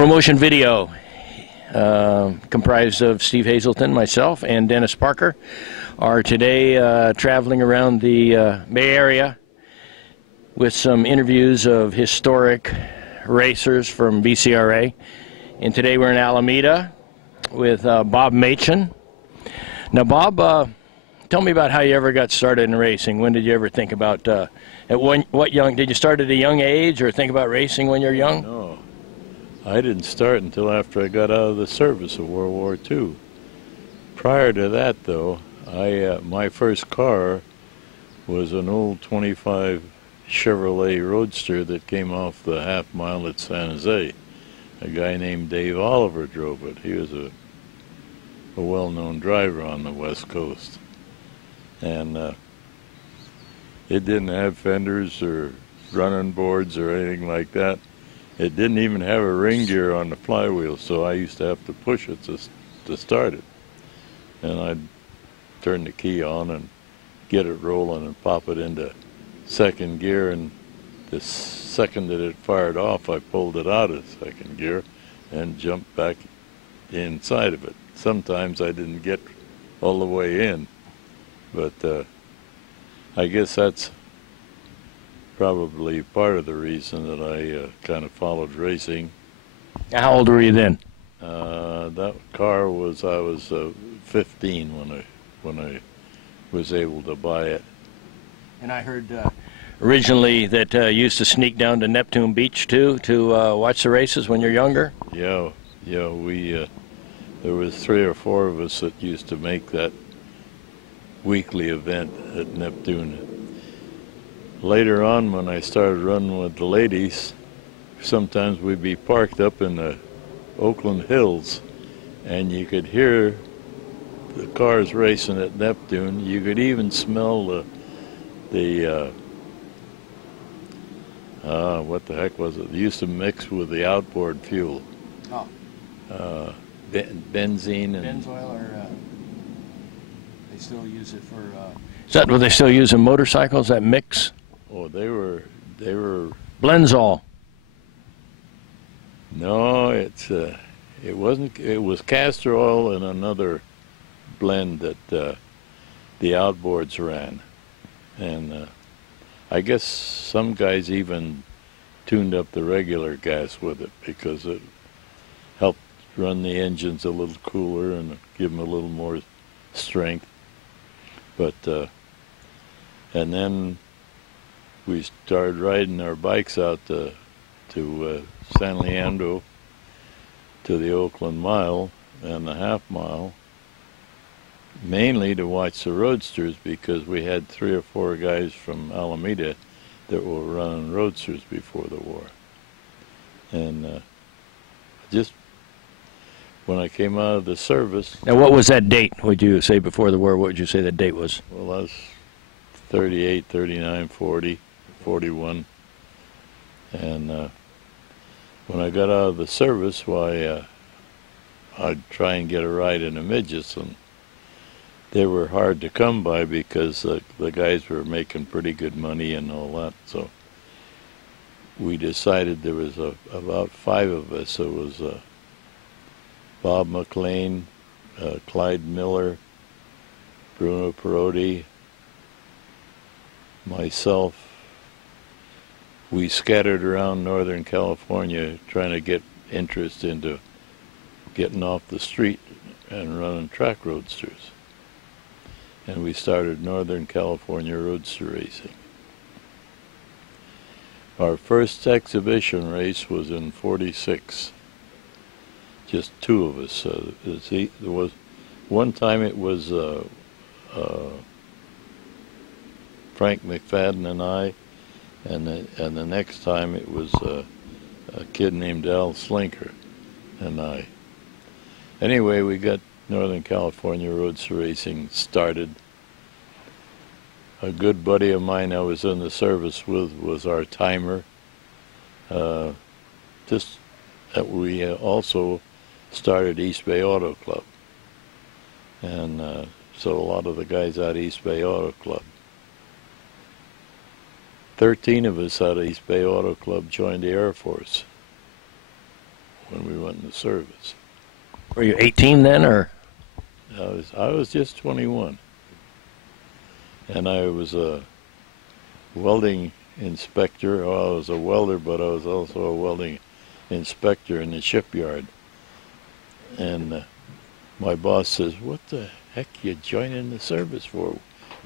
promotion video comprised of Steve Hazelton, myself, and Dennis Parker are today traveling around the Bay Area with some interviews of historic racers from BCRA. And today we're in Alameda with Bob Machin. Now, Bob, tell me about how you ever got started in racing. When did you ever think about, did you start at a young age or think about racing when you're young? No, I didn't start until after I got out of the service of World War II. Prior to that, though, my first car was an old 25 Chevrolet Roadster that came off the half mile at San Jose. A guy named Dave Oliver drove it. He was a well-known driver on the West Coast. And it didn't have fenders or running boards or anything like that. It didn't even have a ring gear on the flywheel, so I used to have to push it to start it. And I'd turn the key on and get it rolling and pop it into second gear, and the second that it fired off, I pulled it out of second gear and jumped back inside of it. Sometimes I didn't get all the way in, but I guess that's probably part of the reason that I kind of followed racing. How old were you then? That car I was 15 when I was able to buy it. And I heard originally that you used to sneak down to Neptune Beach too to watch the races when you're younger. Yeah, we there was 3 or 4 of us that used to make that weekly event at Neptune. Later on, when I started running with the ladies, sometimes we'd be parked up in the Oakland Hills, and you could hear the cars racing at Neptune. You could even smell the what the heck was it? It used to mix with the outboard fuel. Oh. Benzene and Benzoil, or they still use it for. Is that what they still use in motorcycles? That mix? Oh, they were. Blenzol. No, it wasn't. It was castor oil and another blend that the outboards ran, and I guess some guys even tuned up the regular gas with it because it helped run the engines a little cooler and give them a little more strength. But and then we started riding our bikes out to San Leandro, to the Oakland Mile and the half mile, mainly to watch the roadsters, because we had 3 or 4 guys from Alameda that were running roadsters before the war. And just when I came out of the service... Now, what was that date, would you say, before the war? What would you say the date was? Well, I was 38, 39, 40, 41. And when I got out of the service, why, I'd try and get a ride in the midgets, and they were hard to come by because the guys were making pretty good money and all that. So we decided there was about 5 of us. It was Bob Machin, Clyde Miller, Bruno Perotti, myself. We scattered around Northern California trying to get interest into getting off the street and running track roadsters. And we started Northern California roadster racing. Our first exhibition race was in '46. Just 2 of us. There was one time it was Frank McFadden and I, and the next time it was a kid named Al Slinker and I. Anyway, we got Northern California roadster racing started. A good buddy of mine I was in the service with was our timer. We also started East Bay Auto Club. And so a lot of the guys out of East Bay Auto Club. 13 of us out of East Bay Auto Club joined the Air Force. when we went into service. Were you 18 then, or? I was just 21, and I was a welding inspector. Well, I was a welder, but I was also a welding inspector in the shipyard. And my boss says, "What the heck you joining the service for?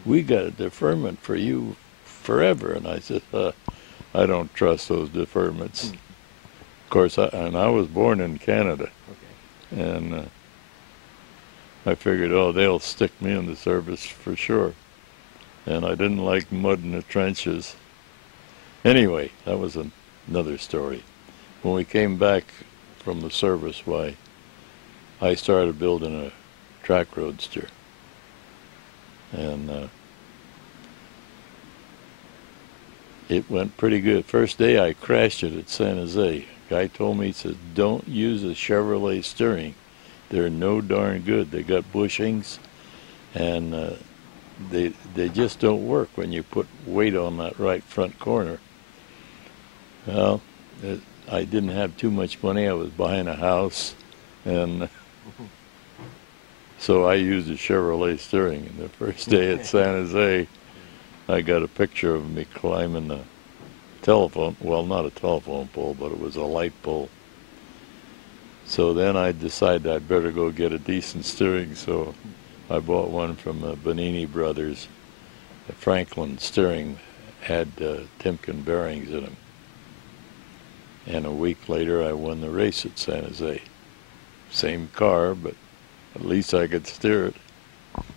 We got a deferment for you forever." And I said, "I don't trust those deferments." Of course, I was born in Canada, and I figured, oh, they'll stick me in the service for sure. And I didn't like mud in the trenches. Anyway, that was another story. When we came back from the service, why, I started building a track roadster. And it went pretty good. First day I crashed it at San Jose. Guy told me, he said, "Don't use a Chevrolet steering. They're no darn good. They got bushings, and they just don't work when you put weight on that right front corner." Well, I didn't have too much money. I was buying a house, and so I used a Chevrolet steering. And the first day at San Jose, I got a picture of me climbing the telephone, well, not a telephone pole, but it was a light pole. So then I decided I'd better go get a decent steering, so I bought one from the Bonini brothers. The Franklin steering had Timken bearings in them. And a week later I won the race at San Jose. Same car, but at least I could steer it.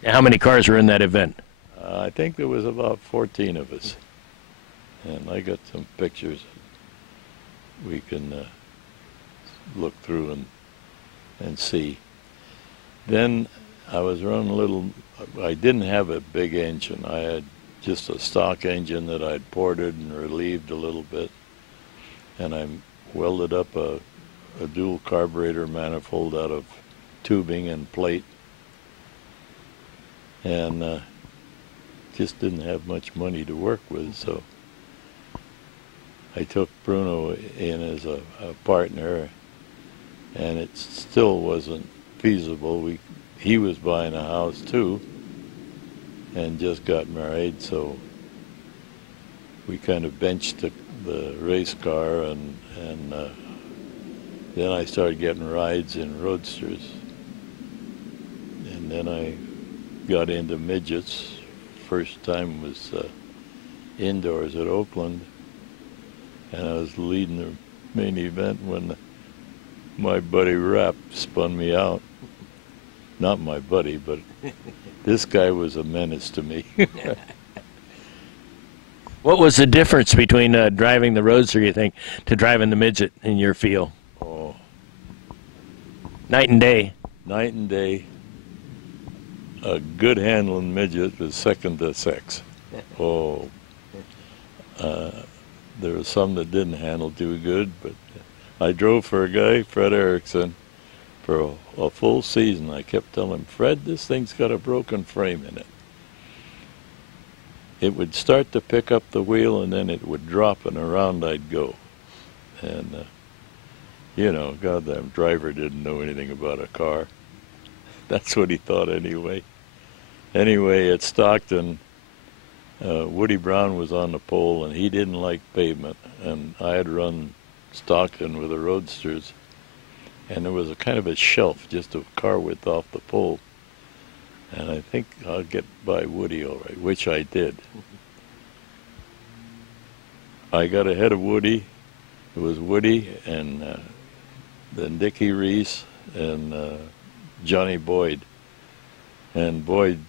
How many cars were in that event? I think there was about 14 of us. And I got some pictures we can look through and see. Then I was running a little, I didn't have a big engine. I had just a stock engine that I'd ported and relieved a little bit. And I welded up a dual carburetor manifold out of tubing and plate. And just didn't have much money to work with, so I took Bruno in as a partner, and it still wasn't feasible. He was buying a house too, and just got married, so we kind of benched the race car, and then I started getting rides in roadsters, and then I got into midgets. First time was indoors at Oakland, and I was leading the main event when my buddy Rapp spun me out. Not my buddy, but this guy was a menace to me. What was the difference between driving the roadster, you think, to driving the midget in your feel? Oh, Night and day. night and day. A good handling midget was second to sex. Oh, there was some that didn't handle too good, but I drove for a guy, Fred Erickson, for a full season. I kept telling him, "Fred, this thing's got a broken frame in it." It would start to pick up the wheel, and then it would drop, and around I'd go. And, you know, goddamn driver didn't know anything about a car. That's what he thought anyway. Anyway, at Stockton, Woody Brown was on the pole, and he didn't like pavement. And I had run Stockton with the roadsters, and there was a kind of a shelf, just a car width off the pole. And I think I'll get by Woody all right, which I did. I got ahead of Woody. It was Woody and then Dickie Reese and Johnny Boyd. And Boyd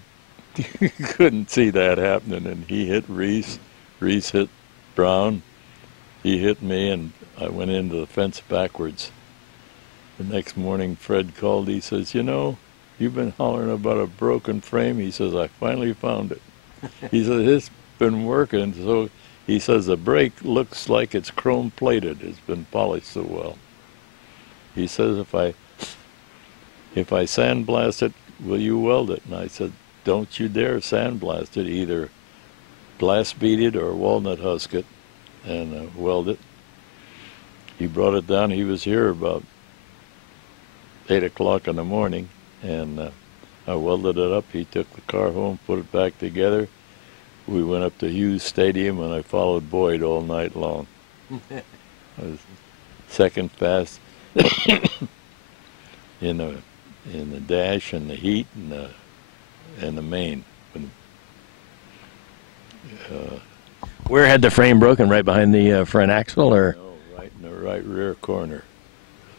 couldn't see that happening, and he hit Reese. Reese hit Brown. He hit me, and I went into the fence backwards. The next morning, Fred called. He says, "You know, you've been hollering about a broken frame." He says, "I finally found it." He says, "It's been working." So he says, "The brake looks like it's chrome plated. It's been polished so well." He says, if I sandblast it, will you weld it?" And I said, "Don't you dare sandblast it. Either blast beat it or walnut husk it and weld it." He brought it down. He was here about 8 o'clock in the morning, and I welded it up. He took the car home, put it back together. We went up to Hughes Stadium, and I followed Boyd all night long. I was second fast in the dash and the heat and the main. Where had the frame broken? Right behind the front axle, or? No, right in the right rear corner.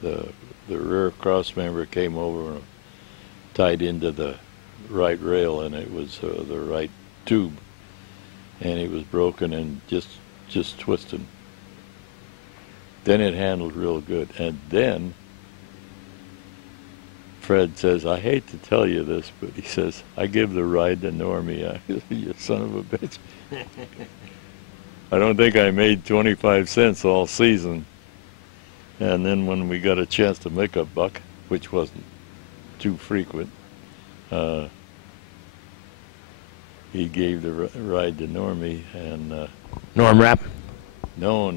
The rear cross member came over and tied into the right rail, and it was the right tube, and it was broken and just twisted. Then it handled real good, and then Fred says, I hate to tell you this, but he says, I give the ride to Normie. You son of a bitch. I don't think I made 25 cents all season. And then when we got a chance to make a buck, which wasn't too frequent, he gave the ride to Normie. And Norm Rapp? No,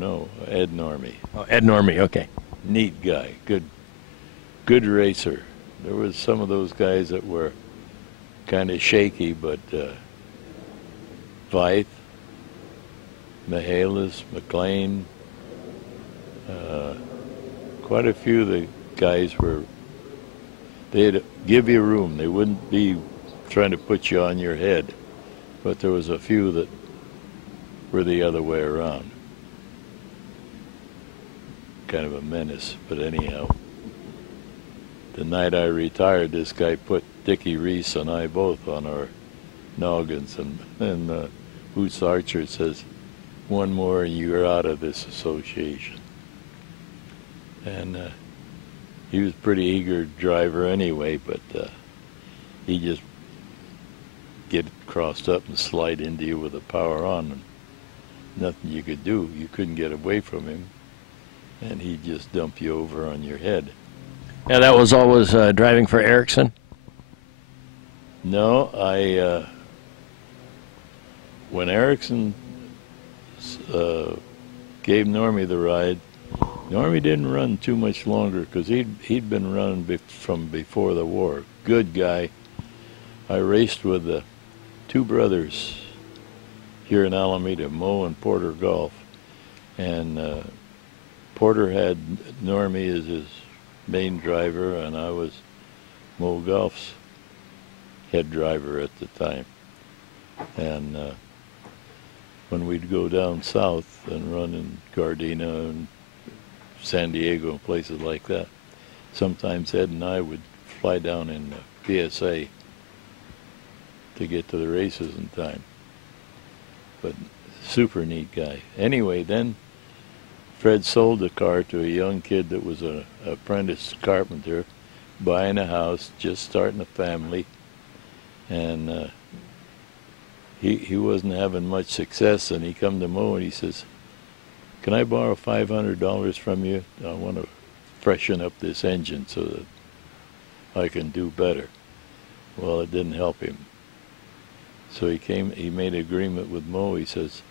Ed Normie. Oh, Ed Normie, okay. Neat guy, good racer. There was some of those guys that were kind of shaky, but Veith, Mihalis, McLean, quite a few of the guys they'd give you room. They wouldn't be trying to put you on your head, but there was a few that were the other way around. Kind of a menace, but anyhow. The night I retired, this guy put Dickie Reese and I both on our noggins, and Boots Archer says, one more and you're out of this association. And he was a pretty eager driver anyway, but he just get crossed up and slide into you with the power on, and nothing you could do. You couldn't get away from him, and he'd just dump you over on your head. Yeah, that was always driving for Ericsson? No, when Ericsson gave Normie the ride, Normie didn't run too much longer because he'd been running from before the war. Good guy. I raced with the two brothers here in Alameda, Mo and Porter Golf, and Porter had Normie as his main driver, and I was Mo Golf's head driver at the time. And when we'd go down south and run in Gardena and San Diego and places like that, sometimes Ed and I would fly down in PSA to get to the races in time. But super neat guy. Anyway, then Fred sold the car to a young kid that was an apprentice carpenter, buying a house, just starting a family, and he wasn't having much success, and he come to Mo and he says, can I borrow $500 from you? I want to freshen up this engine so that I can do better. Well, it didn't help him. So he made an agreement with Mo. He says,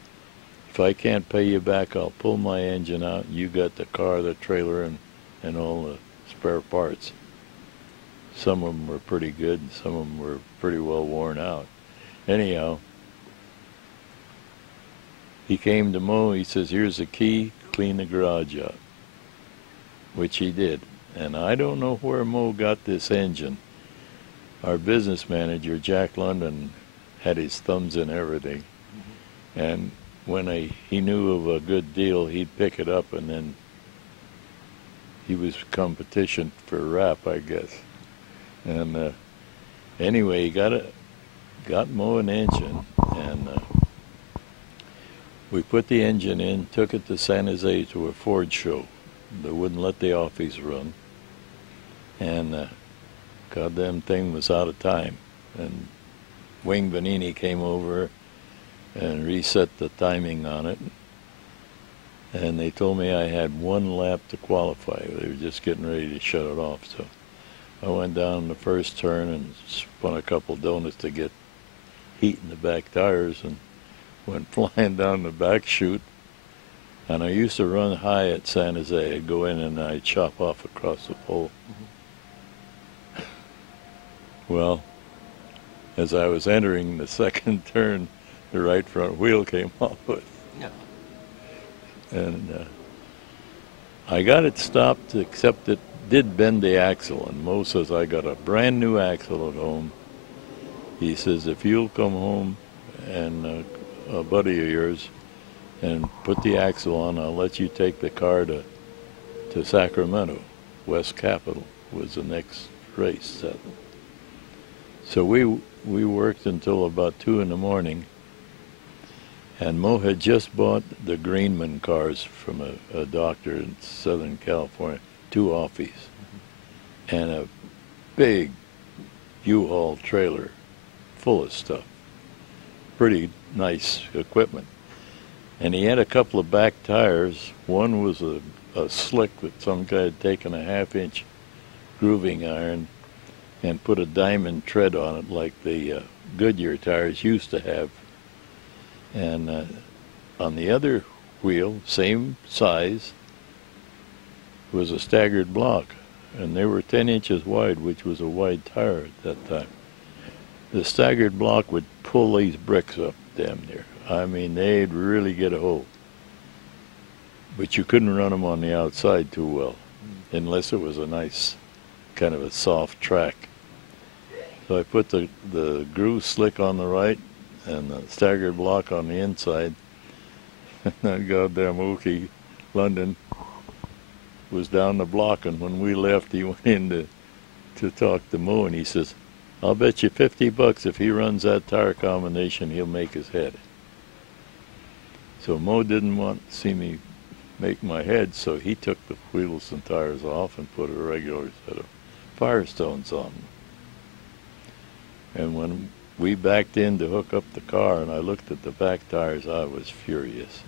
if I can't pay you back, I'll pull my engine out, and you got the car, the trailer, and all the spare parts. Some of them were pretty good, and some of them were pretty well worn out. Anyhow, he came to Mo, he says, here's the key, clean the garage up, which he did. And I don't know where Mo got this engine. Our business manager, Jack London, had his thumbs in everything. And when he knew of a good deal, he'd pick it up, and then he was competition for Rapp, I guess. And anyway, he got Mo an engine, and we put the engine in, took it to San Jose to a Ford show. They wouldn't let the office run, and goddamn thing was out of time. And Wing Vanini came over and reset the timing on it, and they told me I had one lap to qualify. They were just getting ready to shut it off, so I went down the first turn and spun a couple donuts to get heat in the back tires, and went flying down the back chute. And I used to run high at San Jose. I'd go in and I'd chop off across the pole. Well, as I was entering the second turn, the right front wheel came off it. Yeah. And I got it stopped, except it did bend the axle. And Mo says, I got a brand new axle at home. He says, if you'll come home and a buddy of yours and put the axle on, I'll let you take the car to Sacramento. West Capitol was the next race. So we worked until about 2 in the morning. And Mo had just bought the Greenman cars from a doctor in Southern California, 2 offies, and a big U-Haul trailer full of stuff. Pretty nice equipment. And he had a couple of back tires. One was a slick that some guy had taken a 1/2-inch grooving iron and put a diamond tread on it like the Goodyear tires used to have. And on the other wheel, same size, was a staggered block. And they were 10 inches wide, which was a wide tire at that time. The staggered block would pull these bricks up damn near. I mean, they'd really get a hold. But you couldn't run them on the outside too well, unless it was a nice, kind of a soft track. So I put the groove slick on the right, and the staggered block on the inside. And that goddamn Okie, London, was down the block, and when we left, he went in to talk to Mo, and he says, I'll bet you $50 if he runs that tire combination, he'll make his head. So Mo didn't want to see me make my head, so he took the wheels and tires off and put a regular set of Firestones on them. And when we backed in to hook up the car, and I looked at the back tires, I was furious.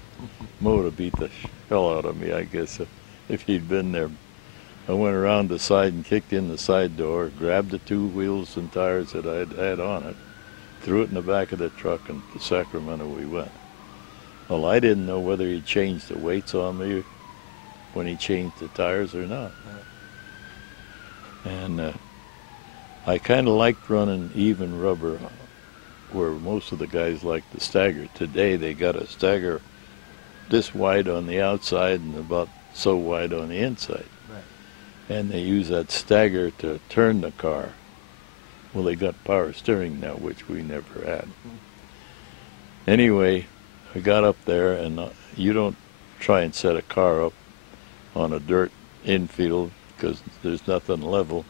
Mo would have beat the hell out of me, I guess, if he'd been there. I went around the side and kicked in the side door, grabbed the 2 wheels and tires that I'd had on it, threw it in the back of the truck, and to Sacramento we went. Well, I didn't know whether he changed the weights on me when he changed the tires or not. And I kind of liked running even rubber, where most of the guys like the stagger. Today they got a stagger this wide on the outside and about so wide on the inside. Right. And they use that stagger to turn the car. Well, they got power steering now, which we never had. Anyway, I got up there, and you don't try and set a car up on a dirt infield because there's nothing level.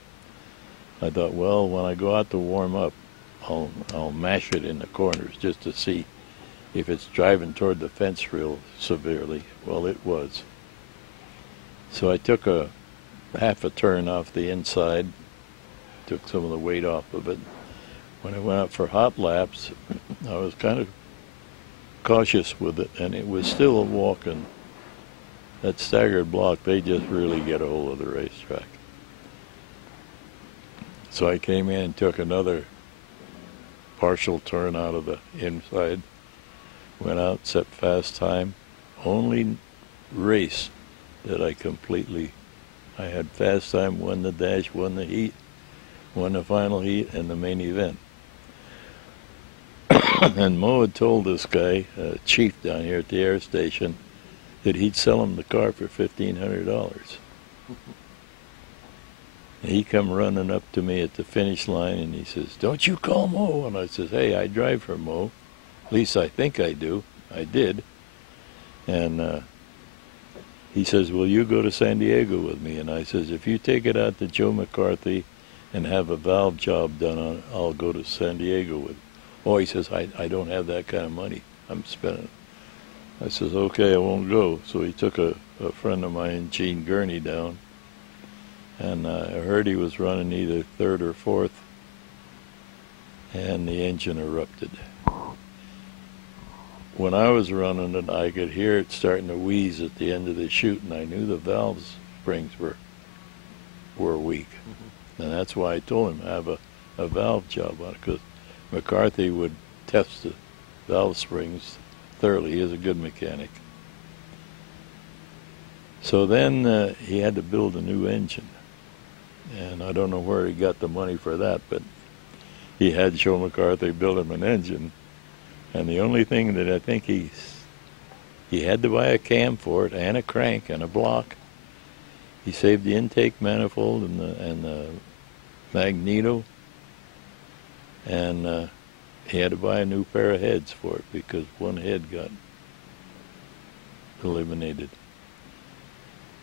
I thought, well, when I go out to warm up, I'll mash it in the corners just to see if it's driving toward the fence real severely. Well, it was. So I took a half a turn off the inside, took some of the weight off of it. When I went out for hot laps, I was kind of cautious with it, and it was still walking. That staggered block, they just really get a hold of the racetrack. So I came in and took another partial turn out of the inside, went out, set fast time. Only race that I had fast time, won the dash, won the heat, won the final heat, and the main event. And Mo had told this guy, a chief down here at the air station, that he'd sell him the car for $1,500. He come running up to me at the finish line, and he says, "Don't you call Mo?" And I says, "Hey, I drive for Mo. At least I think I do." I did. And he says, "Will you go to San Diego with me?" And I says, "If you take it out to Joe McCarthy and have a valve job done on it, I'll go to San Diego with you." Oh, he says, I don't have that kind of money. I'm spending. I says, "Okay, I won't go." So he took a friend of mine, Gene Gurney, down. And I heard he was running either 3rd or 4th, and the engine erupted. When I was running it, I could hear it starting to wheeze at the end of the chute, and I knew the valve springs were weak. And that's why I told him to have a valve job on it, because McCarthy would test the valve springs thoroughly. He is a good mechanic. So then he had to build a new engine. And I don't know where he got the money for that, but he had Joe McCarthy build him an engine, and the only thing that I think he had to buy a cam for it and a crank and a block. He saved the intake manifold and the magneto, and he had to buy a new pair of heads for it because one head got eliminated.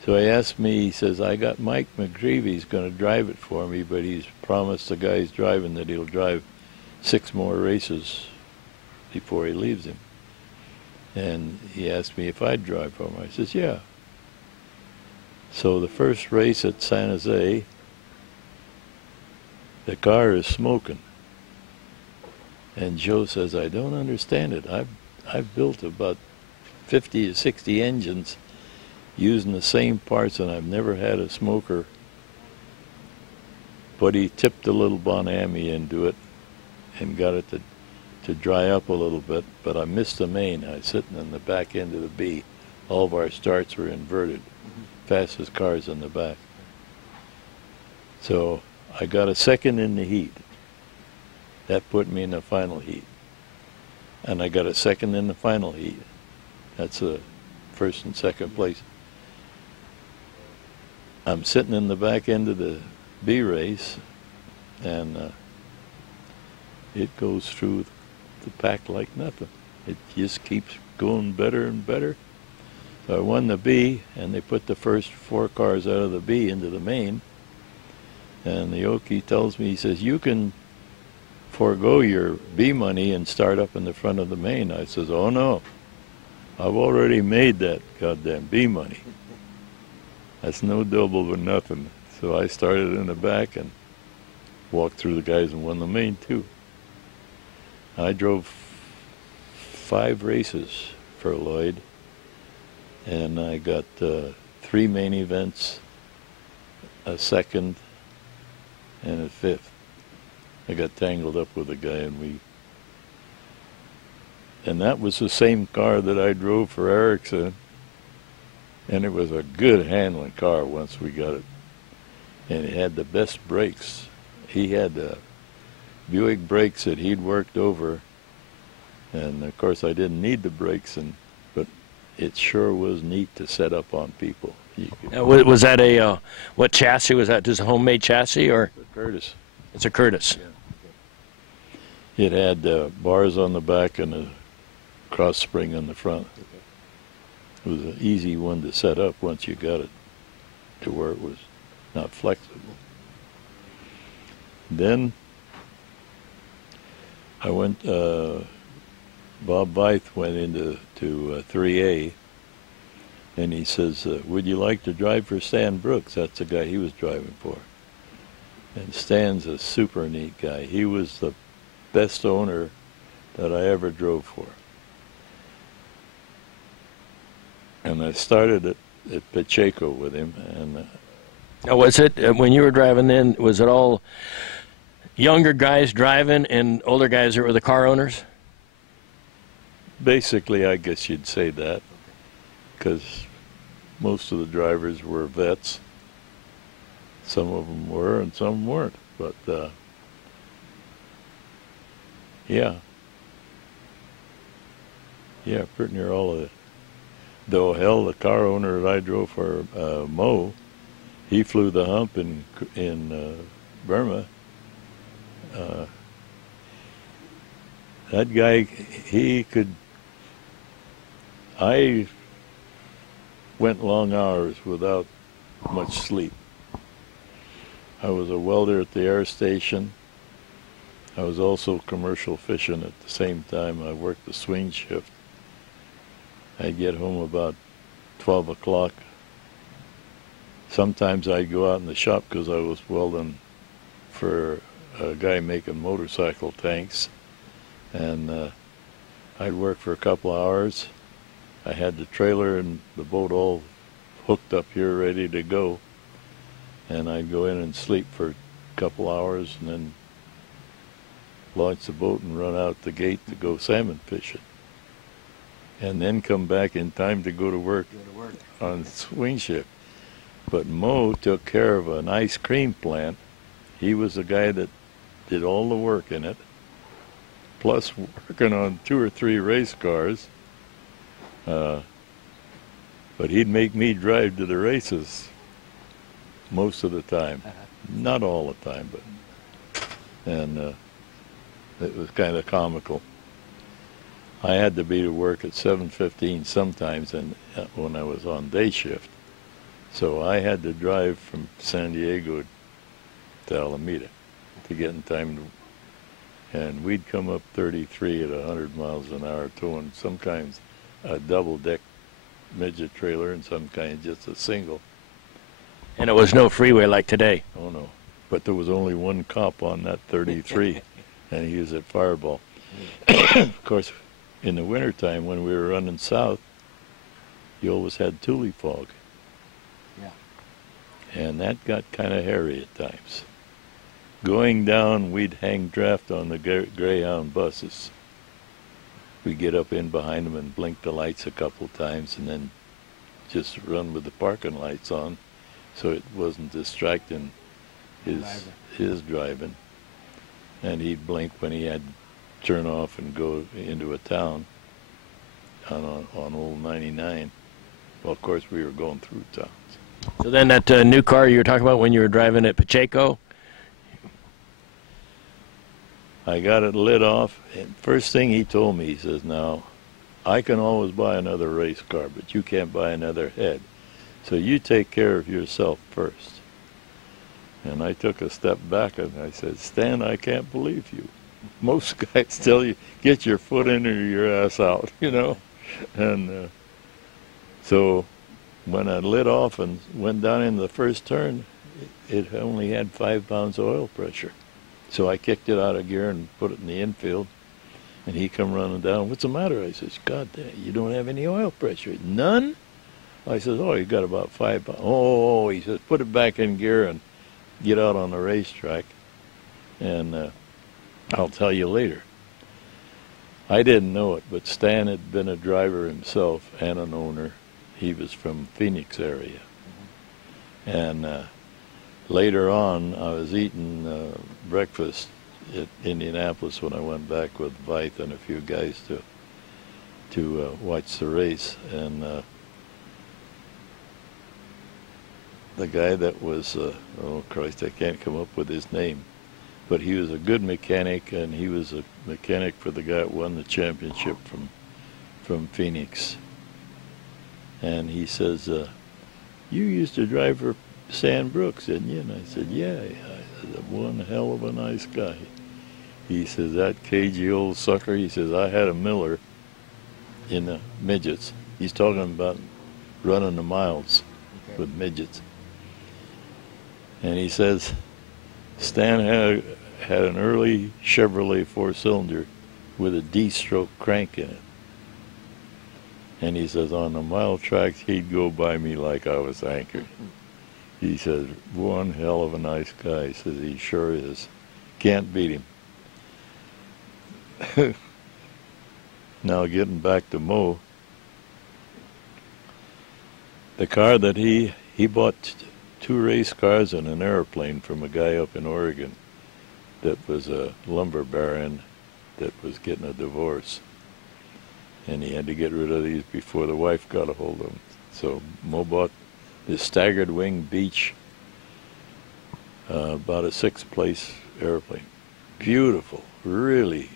So he asked me, he says, I got Mike McGreevy's going to drive it for me, but he's promised the guy he's driving that he'll drive 6 more races before he leaves him. And he asked me if I'd drive for him. I says, yeah. So the first race at San Jose, the car is smoking. And Joe says, I don't understand it. I've built about 50 to 60 engines using the same parts, and I've never had a smoker. But he tipped a little Bonami into it and got it to dry up a little bit, but I missed the main. I was sitting in the back end of the B. All of our starts were inverted, fastest cars in the back. So I got a second in the heat. That put me in the final heat. And I got a second in the final heat. That's a first and second place. I'm sitting in the back end of the B race, and it goes through the pack like nothing. It just keeps going better and better. So I won the B, and they put the first 4 cars out of the B into the main. And the Okie tells me, he says, you can forego your B money and start up in the front of the main. I says, oh no, I've already made that goddamn B money. That's no double with nothing. So I started in the back and walked through the guys and won the main too. I drove 5 races for Lloyd, and I got 3 main events, a second, and a 5th. I got tangled up with a guy, and that was the same car that I drove for Ericsson, and it was a good handling car once we got it, and it had the best brakes. He had Buick brakes that he'd worked over, and of course I didn't need the brakes, but it sure was neat to set up on people. Was that a what chassis was that? Just a homemade chassis, or A Curtis? It's a Curtis. Yeah. It had bars on the back and a cross spring on the front. It was an easy one to set up once you got it to where it was not flexible. Then I went, Bob Veith went into 3A, and he says, would you like to drive for Stan Brooks? That's the guy he was driving for. And Stan's a super neat guy. He was the best owner that I ever drove for. And I started at Pacheco with him. And now, was it, when you were driving then, was it all younger guys driving and older guys that were the car owners? Basically, I guess you'd say that, because most of the drivers were vets. Some of them were and some weren't, but yeah, pretty near all of it. Though hell, the car owner that I drove for, Mo, he flew the hump in Burma. That guy, he could. I went long hours without much sleep. I was a welder at the air station. I was also commercial fishing at the same time. I worked the swing shift. I'd get home about 12 o'clock. Sometimes I'd go out in the shop because I was welding for a guy making motorcycle tanks. And I'd work for a couple hours. I had the trailer and the boat all hooked up here ready to go. And I'd go in and sleep for a couple hours and then launch the boat and run out the gate to go salmon fishing. And then come back in time to go to work on swing shift. But Mo took care of an ice cream plant. He was the guy that did all the work in it, plus working on 2 or 3 race cars. But he'd make me drive to the races most of the time. Not all the time, but, and it was kind of comical. I had to be to work at 7:15 sometimes when I was on day shift. So I had to drive from San Diego to Alameda to get in time to, and we'd come up 33 at 100 miles an hour towing sometimes a double-deck midget trailer and sometimes just a single. And it was no freeway like today. Oh no, but there was only one cop on that 33 and he was at Fireball. Of course, in the wintertime when we were running south, you always had tule fog. Yeah. And that got kind of hairy at times. Going down, we'd hang draft on the Greyhound buses. We'd get up in behind them and blink the lights a couple times and then just run with the parking lights on so it wasn't distracting his driving. And he'd blink when he had to turn off and go into a town on old 99. Well, of course, we were going through towns. So then that new car you were talking about when you were driving at Pacheco? I got it lit off, and first thing he told me, he says, now, I can always buy another race car, but you can't buy another head. So you take care of yourself first. And I took a step back and I said, Stan, I can't believe you. Most guys tell you, get your foot in or your ass out, you know. And so when I lit off and went down in the first turn, it only had 5 pounds of oil pressure. So I kicked it out of gear and put it in the infield. And he come running down, what's the matter? I says, God damn, you don't have any oil pressure. None? I says, oh, you got about 5 pounds. Oh, he says, put it back in gear and get out on the racetrack. And I'll tell you later. I didn't know it, but Stan had been a driver himself and an owner. He was from Phoenix area. And later on, I was eating breakfast at Indianapolis when I went back with Vite and a few guys to watch the race. And the guy that was, oh Christ, I can't come up with his name, but he was a good mechanic, and he was a mechanic for the guy that won the championship from Phoenix. And he says, you used to drive for Sam Brooks, didn't you? And I said, yeah, one hell of a nice guy. He says, that cagey old sucker, he says, I had a Miller in the midgets. He's talking about running the miles with midgets. And he says, Stan had an early Chevrolet 4-cylinder with a D-stroke crank in it. And he says, on the mile tracks, he'd go by me like I was anchored. He says, one hell of a nice guy. He says, he sure is. Can't beat him. Now getting back to Mo, the car that he bought 2 race cars and an airplane from a guy up in Oregon that was a lumber baron that was getting a divorce. And he had to get rid of these before the wife got a hold of them. So Mo bought this staggered wing Beach, about a 6-place airplane. Beautiful, really.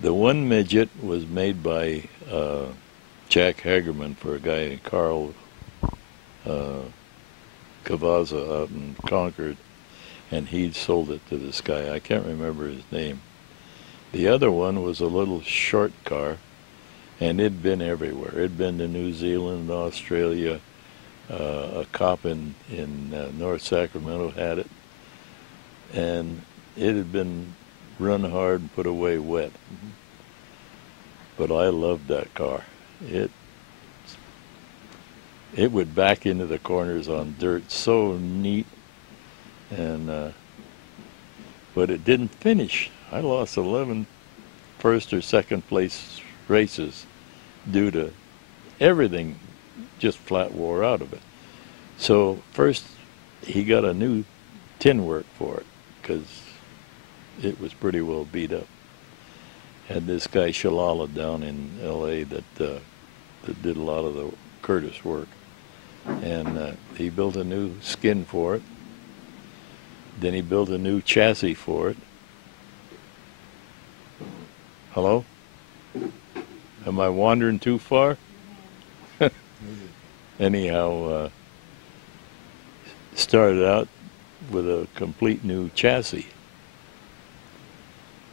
The one midget was made by Jack Hagerman for a guy named Carl Cavazza out in Concord, and he'd sold it to this guy. I can't remember his name. The other one was a little short car, and it'd been everywhere. It'd been to New Zealand, Australia. A cop in North Sacramento had it, and it had been run hard and put away wet. Mm-hmm. But I loved that car. It would back into the corners on dirt so neat, and but it didn't finish. I lost 11 first or second place races due to everything just flat wore out of it. So first he got a new tin work for it, because it was pretty well beat up. Had this guy Shalala down in L.A. that did a lot of the Curtis work, and he built a new skin for it. Then he built a new chassis for it. Hello? Am I wandering too far? Anyhow, started out with a complete new chassis.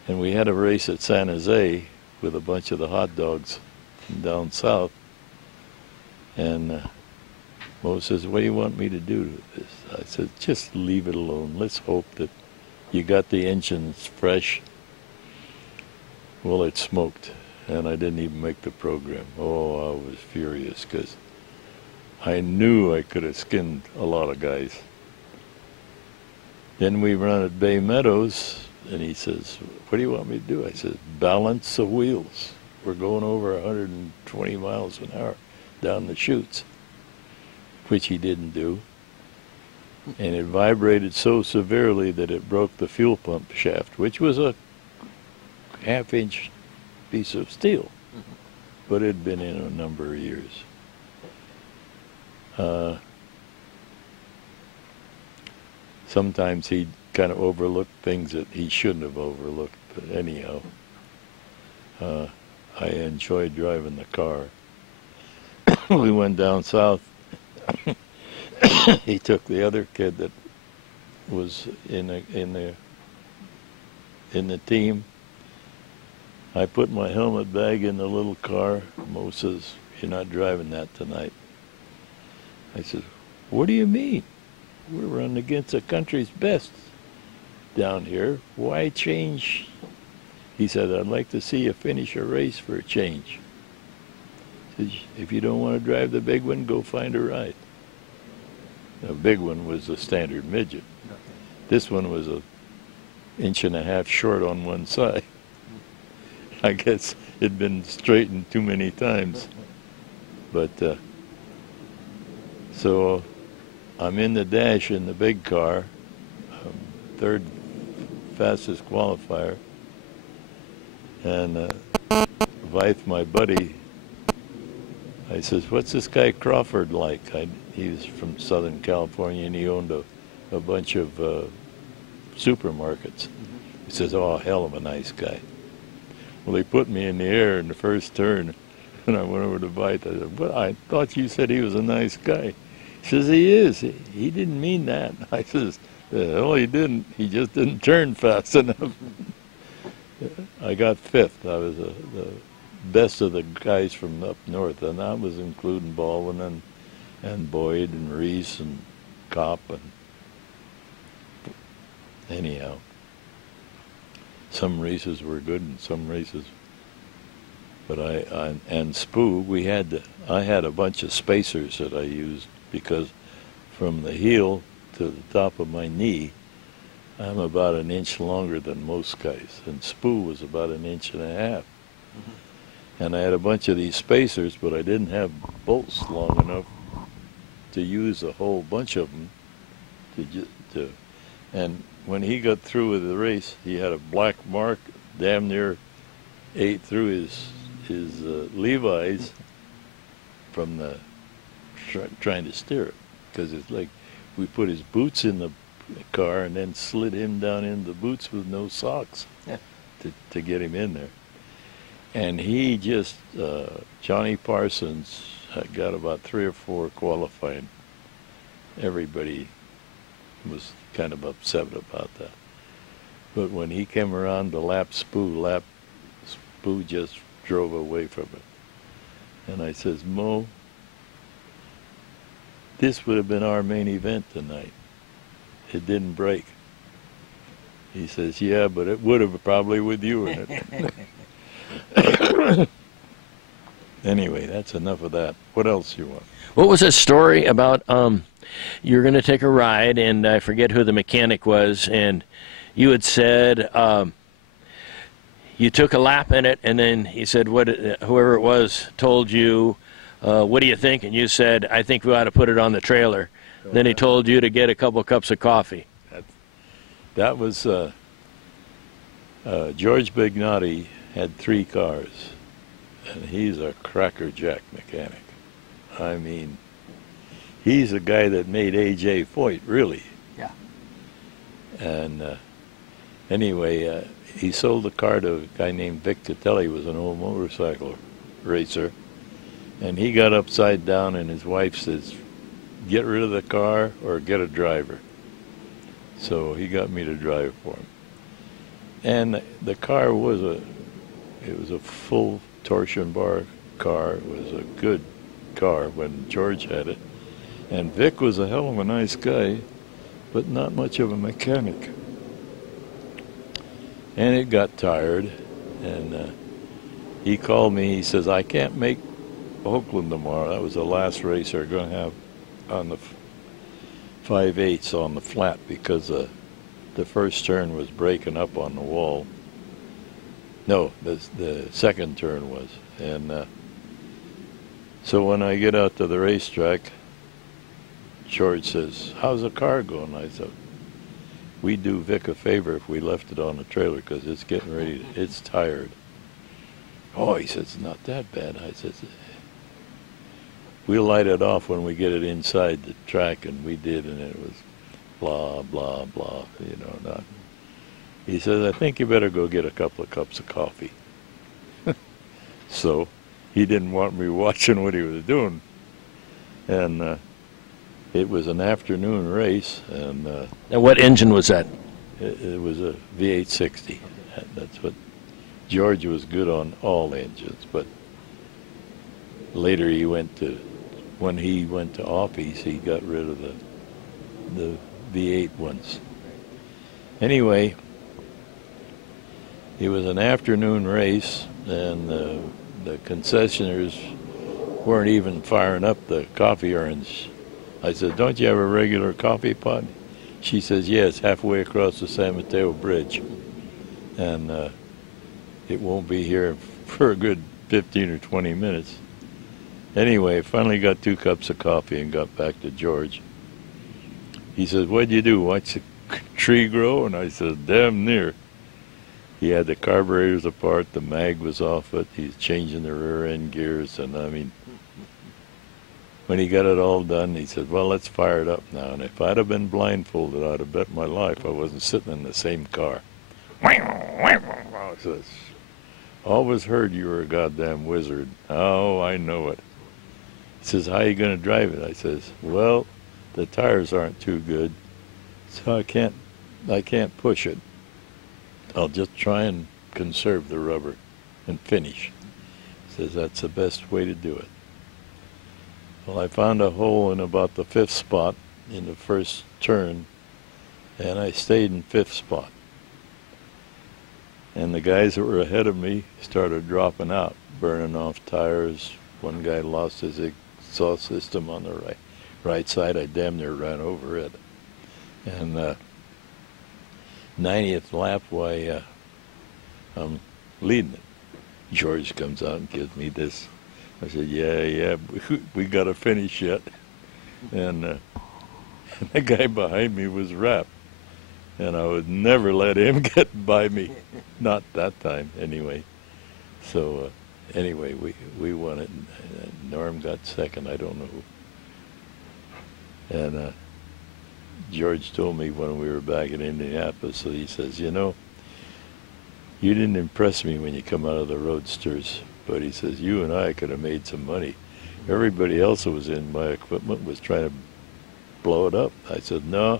And we had a race at San Jose with a bunch of the hot dogs from down south. And Mo says, what do you want me to do to this? I said, just leave it alone. Let's hope that you got the engines fresh. Well, it smoked, and I didn't even make the program. Oh, I was furious because I knew I could have skinned a lot of guys. Then we run at Bay Meadows, and he says, what do you want me to do? I said, balance the wheels. We're going over 120 miles an hour down the chutes, which he didn't do. And it vibrated so severely that it broke the fuel pump shaft, which was a half-inch piece of steel, but it had been in a number of years. Sometimes he'd kind of overlook things that he shouldn't have overlooked, but anyhow, I enjoyed driving the car. We went down south. He took the other kid that was in the team. I put my helmet bag in the little car. Mo says, you're not driving that tonight. I said, what do you mean? We're running against the country's best down here. Why change? He said, I'd like to see you finish a race for a change. He said, if you don't want to drive the big one, go find a ride. The big one was a standard midget. This one was an inch and a half short on one side. I guess it'd been straightened too many times. But so I'm in the dash in the big car, third fastest qualifier, and Vythe, my buddy, I says, what's this guy Crawford like? He was from Southern California, and he owned a bunch of supermarkets. He says, oh, hell of a nice guy. Well, he put me in the air in the first turn, and I went over to Vythe. I said, well, I thought you said he was a nice guy. He says, he is. He didn't mean that. I says, well, he didn't. He just didn't turn fast enough. I got fifth. I was the best of the guys from up north, and that was including Baldwin and Boyd and Reese and Kopp. And anyhow, some races were good and some races. But and Spoo, I had a bunch of spacers that I used, because from the heel to the top of my knee, I'm about an inch longer than most guys, and Spoo was about an inch and a half. And I had a bunch of these spacers, but I didn't have bolts long enough to use a whole bunch of them and when he got through with the race, he had a black mark damn near ate through his Levi's from the trying to steer it, because it's like we put his boots in the car and then slid him down in the boots with no socks to get him in there. And he just, Johnny Parsons got about 3 or 4 qualifying. Everybody was kind of upset about that. But when he came around to lap Spoo just drove away from it. And I says, Mo, this would have been our main event tonight. It didn't break. He says, yeah, but it would have probably with you in it. Anyway, that's enough of that. What else you want? What was that story about you were going to take a ride, and I forget who the mechanic was, and you had said you took a lap in it, and then he said, whoever it was told you, what do you think? And you said, I think we ought to put it on the trailer. Then he told you to get a couple cups of coffee. that was George Bignotti had 3 cars, and he's a crackerjack mechanic. I mean, he's a guy that made A.J. Foyt, really. Yeah. And anyway, he sold the car to a guy named Vic Titelli, who was an old motorcycle racer. And he got upside down, and his wife says, get rid of the car or get a driver. So he got me to drive for him. And the car was a full torsion bar car. It was a good car when George had it. And Vic was a hell of a nice guy, but not much of a mechanic. And it got tired, and he called me. He says, I can't make Oakland tomorrow. That was the last race they're going to have on the 5/8 on the flat, because the first turn was breaking up on the wall. No, the second turn was. And so when I get out to the racetrack, George says, how's the car going? I said, we'd do Vic a favor if we left it on the trailer, because it's getting ready to, it's tired. Oh, he says, not that bad. I said, we'll light it off when we get it inside the track, and we did, and it was blah, blah, blah, you know. Not. He says, I think you better go get a couple of cups of coffee. So he didn't want me watching what he was doing. And it was an afternoon race. And what engine was that? It was a V860. That's what, George was good on all engines, but later he went to, when he went to Office, he got rid of the V8 ones. Anyway, it was an afternoon race, and the concessionaires weren't even firing up the coffee urns. I said, don't you have a regular coffee pot? She says, yes, halfway across the San Mateo Bridge. And it won't be here for a good 15 or 20 minutes. Anyway, finally got 2 cups of coffee and got back to George. He says, what'd you do, watch the tree grow? And I said, damn near. He had the carburetors apart, the mag was off it, he's changing the rear end gears, and I mean, when he got it all done, he said, well, let's fire it up now. And if I'd have been blindfolded, I'd have bet my life I wasn't sitting in the same car. I says, always heard you were a goddamn wizard. Oh, I know it. He says, how are you going to drive it? I says, well, the tires aren't too good, so I can't push it. I'll just try and conserve the rubber and finish. He says, that's the best way to do it. Well, I found a hole in about the 5th spot in the first turn, and I stayed in 5th spot. And the guys that were ahead of me started dropping out, burning off tires. One guy lost his exhaust system on the right side. I damn near ran over it. And 90th lap, why, I'm leading it. George comes out and gives me this. I said, yeah, we got to finish yet. And the guy behind me was Rapp. And I would never let him get by me. Not that time, anyway. So, anyway, we won it. And Norm got second, I don't know who. And George told me when we were back in Indianapolis, so he says, you know, you didn't impress me when you come out of the Roadsters, but he says, you and I could have made some money. Everybody else that was in my equipment was trying to blow it up. I said, no,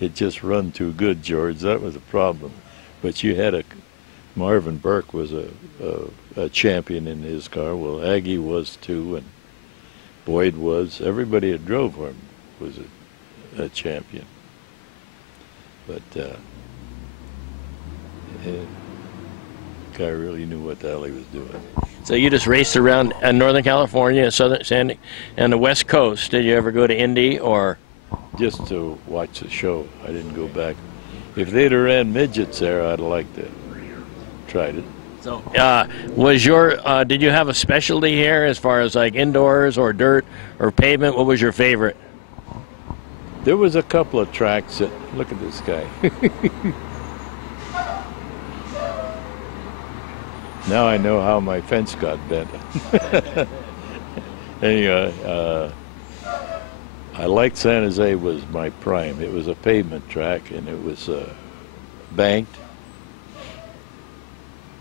it just run too good, George. That was a problem. But you had Marvin Burke was a champion in his car. Well, Aggie was too, and Boyd was. Everybody that drove for him was a champion. But the guy really knew what the hell he was doing. So you just raced around Northern California, Southern, and the West Coast. Did you ever go to Indy or? Just to watch the show. I didn't go back. If they'd have ran midgets there, I'd have liked to tried it. So, did you have a specialty here as far as like indoors or dirt or pavement? What was your favorite? There was a couple of tracks that, look at this guy. Now I know how my fence got bent. Anyway, I liked San Jose was my prime. It was a pavement track, and it was banked.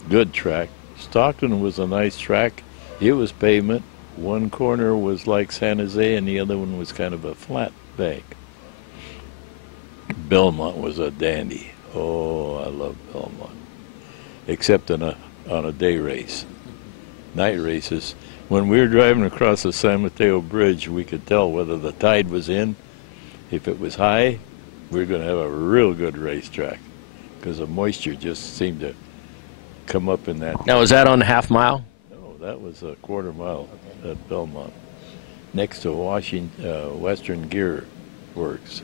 Good track. Stockton was a nice track. It was pavement. One corner was like San Jose, and the other one was kind of a flat bank. Belmont was a dandy. Oh, I love Belmont. Except on a day race. Night races. When we were driving across the San Mateo Bridge, we could tell whether the tide was in. If it was high, we were going to have a real good racetrack because the moisture just seemed to come up in that. Now, was that on the half mile? No, that was a quarter mile at Belmont, next to Western Gear Works.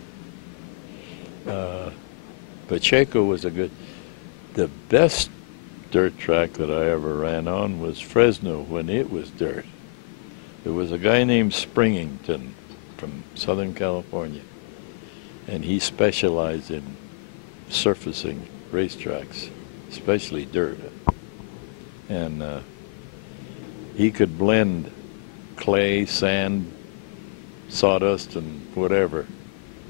Pacheco was the best dirt track that I ever ran on was Fresno when it was dirt. There was a guy named Springington from Southern California, and he specialized in surfacing racetracks, especially dirt. And he could blend clay, sand, sawdust, and whatever,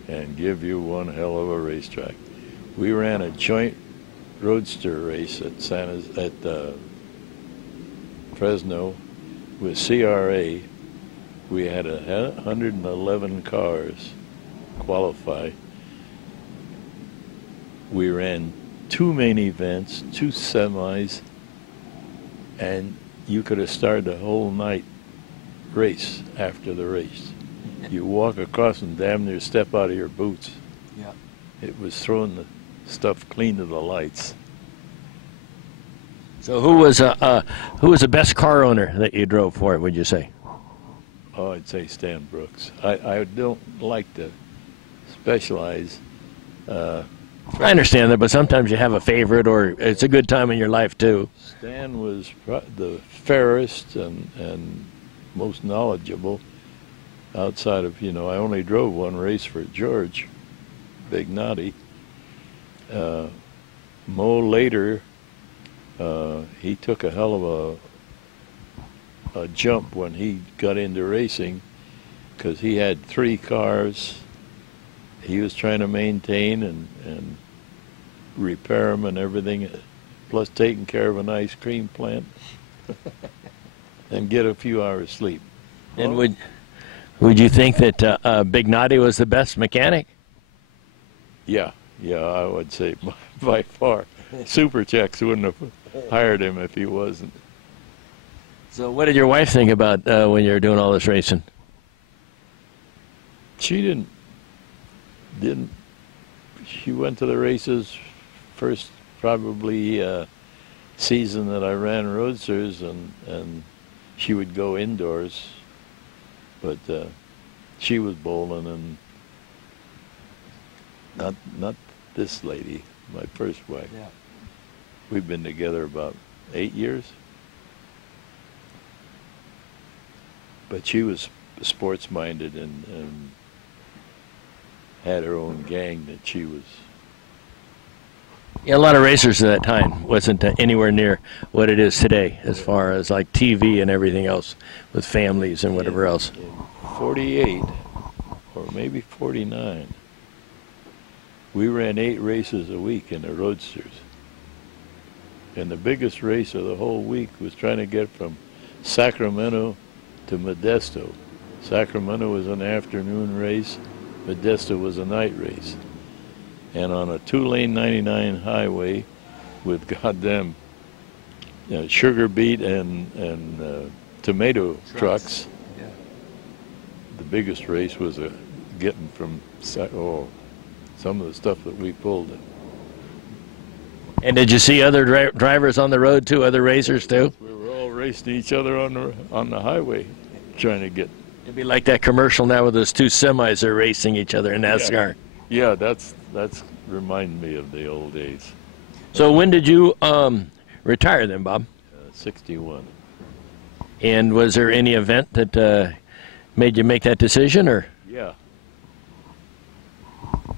and give you one hell of a racetrack. We ran a joint roadster race at Fresno with CRA. We had 111 cars qualify. We ran 2 main events, 2 semis, and you could have started a whole night race after the race. You walk across and damn near step out of your boots. Yeah. It was throwing the stuff clean to the lights. So who was the best car owner that you drove for it, would you say? Oh, I'd say Stan Brooks. I don't like to specialize. I understand that, but sometimes you have a favorite, or it's a good time in your life too. Stan was the fairest and most knowledgeable outside of, I only drove one race for George, Big Naughty. Mo later, he took a hell of a jump when he got into racing because he had 3 cars. He was trying to maintain and repair them and everything, plus taking care of an ice cream plant and get a few hours sleep. And would you think that Big Naughty was the best mechanic? Yeah, I would say by far. Superchecks wouldn't have hired him if he wasn't. So what did your wife think about when you were doing all this racing? She didn't. She went to the races first probably season that I ran roadsters, and she would go indoors, but she was bowling, and not this lady, my first wife. Yeah. We've been together about 8 years. But she was sports-minded and had her own gang that she was. Yeah, a lot of racers at that time wasn't anywhere near what it is today as far as like TV and everything else with families and whatever else. In 48, or maybe 49, we ran 8 races a week in the roadsters. And the biggest race of the whole week was trying to get from Sacramento to Modesto. Sacramento was an afternoon race, Modesto was a night race. And on a 2-lane 99 highway with goddamn sugar beet and tomato trucks. Yeah. The biggest race was getting from some of the stuff that we pulled. And did you see other drivers on the road too, other racers too? We were all racing each other on the highway, trying to get. It'd be like that commercial now with those 2 semis are racing each other in NASCAR. Yeah, that's reminding me of the old days. So when did you retire then, Bob? 61. And was there any event that made you make that decision, or? Yeah.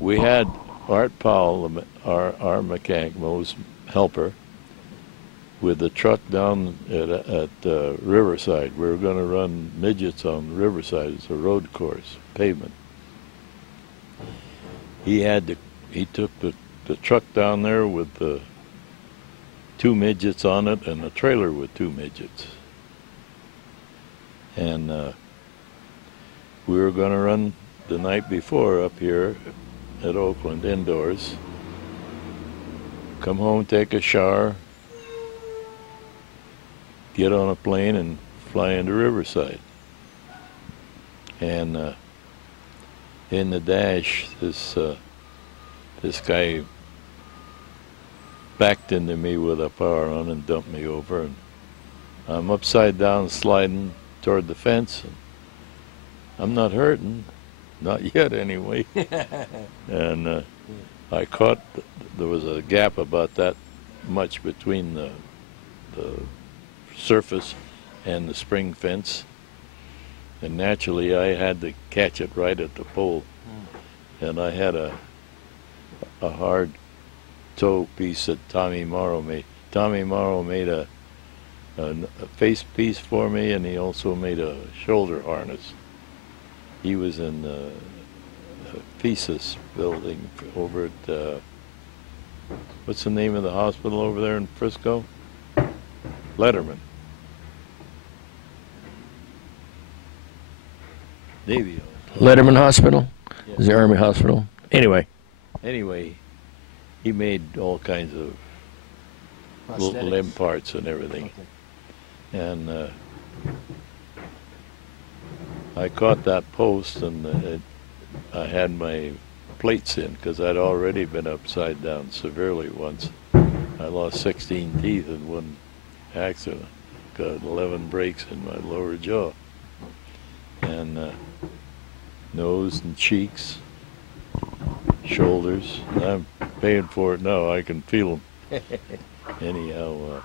we had Art Powell, our mechanic, Mo's helper, with the truck down at Riverside. We were going to run midgets on Riverside. It's a road course, pavement. He took the truck down there with the 2 midgets on it and a trailer with 2 midgets. And we were going to run the night before up here at Oakland indoors, come home, take a shower, get on a plane and fly into Riverside. And in the dash, this guy backed into me with a power on and dumped me over, and I'm upside down sliding toward the fence. And I'm not hurting, not yet anyway. And I caught, there was a gap about that much between the surface and the spring fence, and naturally I had to catch it right at the pole. And I had a hard toe piece that Tommy Morrow made. Tommy Morrow made a face piece for me, and he also made a shoulder harness. He was in the Thesis building over at, what's the name of the hospital over there in Frisco? Letterman. Navy. Letterman Hospital? Yeah. Is the Army Hospital? Anyway, he made all kinds of little limb parts and everything. Okay. And I caught that post, and I had my plates in because I'd already been upside down severely once. I lost 16 teeth in one accident. Got 11 breaks in my lower jaw. And nose and cheeks, shoulders. I'm paying for it now. I can feel them. Anyhow,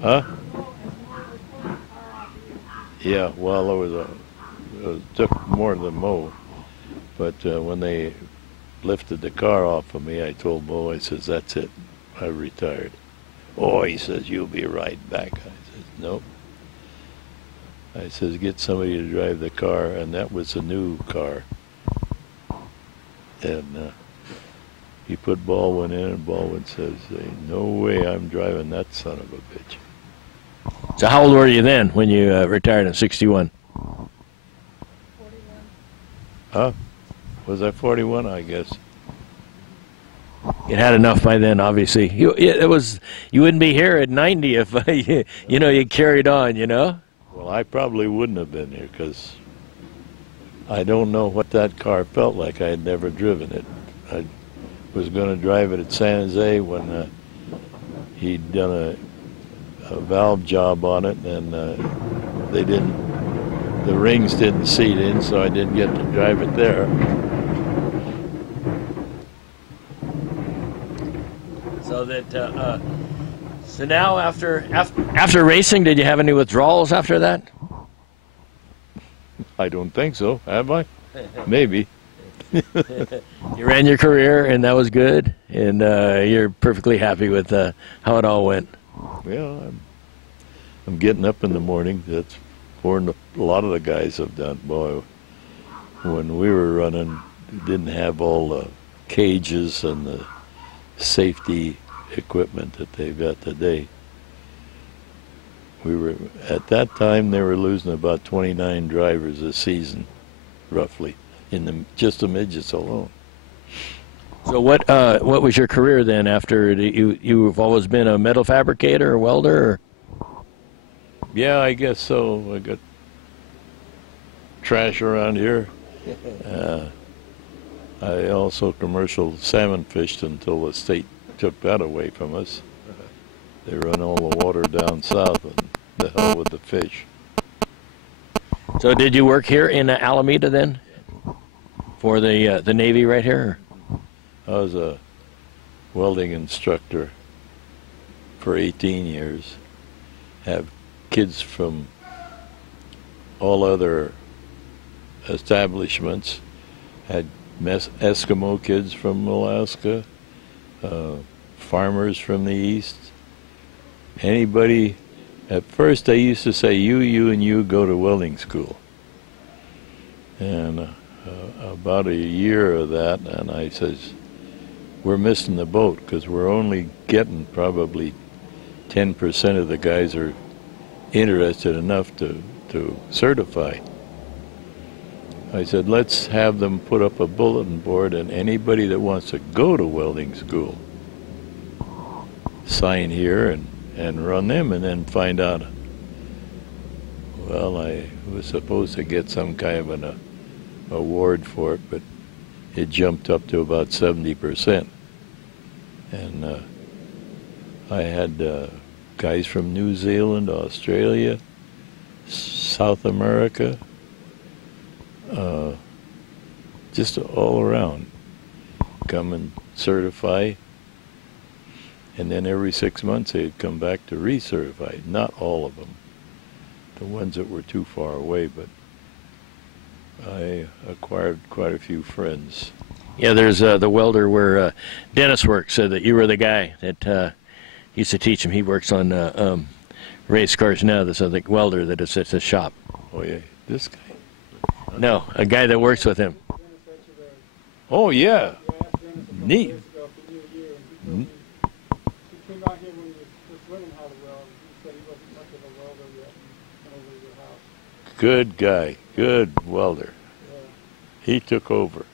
huh? Yeah, well, it took more than Mo, but when they lifted the car off of me, I told Mo, I says, that's it, I retired. Oh, he says, you'll be right back. I says, nope. I says, get somebody to drive the car, and that was a new car. And he put Baldwin in, and Baldwin says, no way I'm driving that son of a bitch. so how old were you then when you retired in '61? 41. Huh? Was I 41? I guess. You had enough by then, obviously. You wouldn't be here at 90 if you carried on, you know. Well, I probably wouldn't have been here because I don't know what that car felt like. I had never driven it. I was going to drive it at San Jose when he'd done a valve job on it, and the rings didn't seat in, so I didn't get to drive it there. So now after racing, did you have any withdrawals after that? I don't think so. Have I? Maybe. You ran your career, and that was good, and you're perfectly happy with how it all went. Well, I'm getting up in the morning. That's more than a lot of the guys have done. Boy, when we were running, we didn't have all the cages and the safety equipment that they've got today. At that time, they were losing about 29 drivers a season, roughly, in just the midgets alone. So what was your career then after you've always been a metal fabricator or welder? Or? Yeah, I guess so. I got trash around here. I also commercial salmon fished until the state took that away from us. They run all the water down south, and the hell with the fish. So did you work here in Alameda then for the Navy right here? I was a welding instructor for 18 years. Have kids from all other establishments. Had Eskimo kids from Alaska, farmers from the east. Anybody, at first I used to say, you, and you go to welding school. And about a year of that, and I says, we're missing the boat because we're only getting probably 10% of the guys are interested enough to certify. I said, let's have them put up a bulletin board, and anybody that wants to go to welding school, sign here and run them, and then find out. Well, I was supposed to get some kind of an award for it, but it jumped up to about 70%. And I had guys from New Zealand, Australia, South America, just all around come and certify, and then every 6 months they'd come back to recertify. Not all of them, the ones that were too far away, but I acquired quite a few friends. Yeah, there's the welder where Dennis works, said that you were the guy that used to teach him. He works on race cars now. There's a welder that is at the shop. Oh yeah, this guy? No, a guy that works with him. Oh yeah, neat. Good guy, good welder. He took over.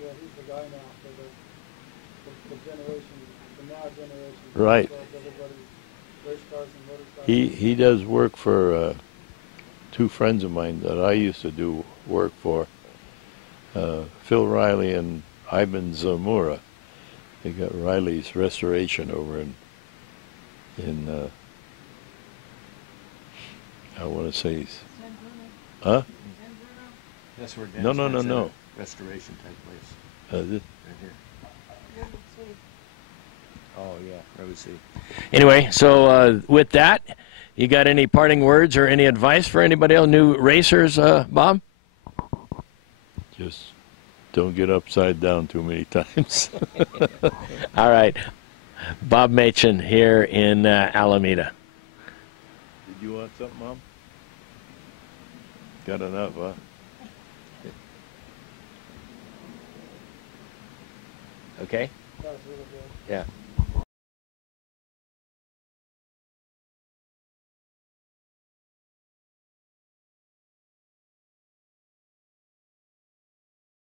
Yeah, he's the guy now for the generation, the now generation. Right. Race cars and motorcycles. He does work for two friends of mine that I used to do work for, Phil Riley and Ivan Zamora. They got Riley's Restoration over in I want to say, huh? That's where No. Restoration type place. Right here. Oh yeah, Road C. Anyway, so with that, you got any parting words or any advice for anybody else, new racers, Bob? Just don't get upside down too many times. All right. Bob Machin here in Alameda. Did you want something, Mom? Got enough, huh? Okay? That was really good. Yeah.